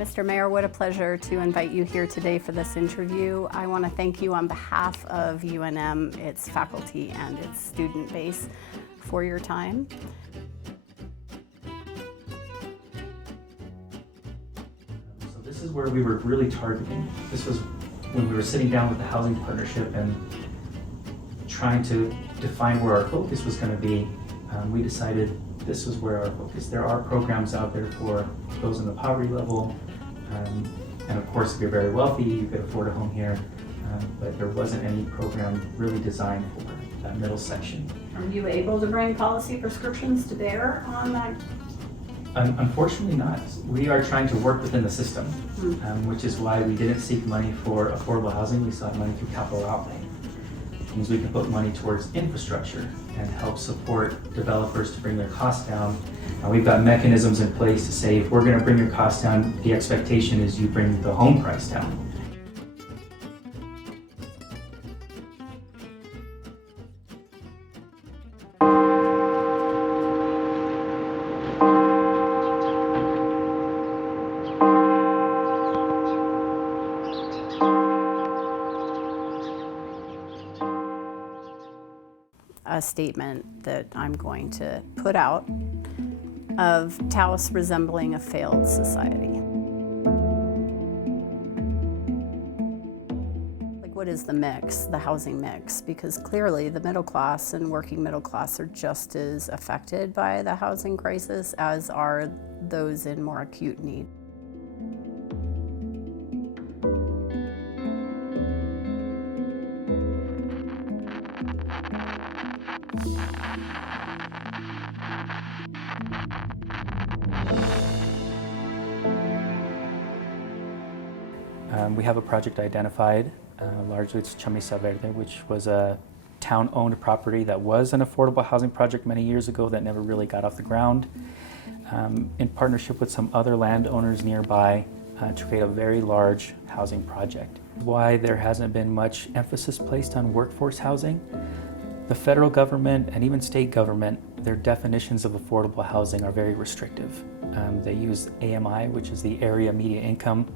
Mr. Mayor, what a pleasure to invite you here today for this interview. I want to thank you on behalf of UNM, its faculty and its student base for your time. So this is where we were really targeting. This was when we were sitting down with the housing partnership and trying to define where our focus was going to be. We decided this was where our focus. There are programs out there for those in the poverty level, and of course if you're very wealthy you could afford a home here, but there wasn't any program really designed for that middle section. Are you able to bring policy prescriptions to bear on that? Unfortunately not. We are trying to work within the system, which is why we didn't seek money for affordable housing. We sought money through capital outlay. It means we can put money towards infrastructure and help support developers to bring their costs down. And we've got mechanisms in place to say, if we're going to bring your costs down, the expectation is you bring the home price down. A statement that I'm going to put out of Taos resembling a failed society. Like, what is the mix, the housing mix? Because clearly the middle class and working middle class are just as affected by the housing crisis as are those in more acute need. We have a project identified, largely it's Chamisa Verde, which was a town-owned property that was an affordable housing project many years ago that never really got off the ground, in partnership with some other landowners nearby to create a very large housing project. Why there hasn't been much emphasis placed on workforce housing? The federal government and even state government, their definitions of affordable housing are very restrictive. They use AMI, which is the area median income,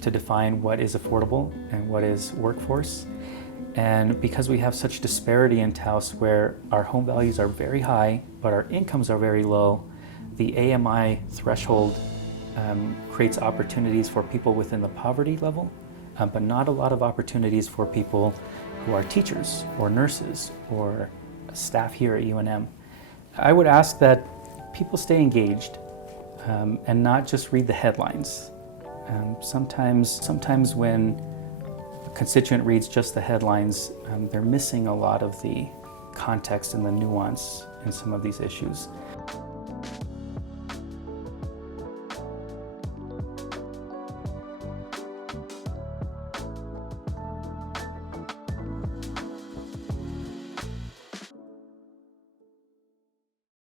to define what is affordable and what is workforce. And because we have such disparity in Taos where our home values are very high, but our incomes are very low, the AMI threshold creates opportunities for people within the poverty level, but not a lot of opportunities for people who are teachers or nurses or staff here at UNM. I would ask that people stay engaged and not just read the headlines. Sometimes when a constituent reads just the headlines, they're missing a lot of the context and the nuance in some of these issues.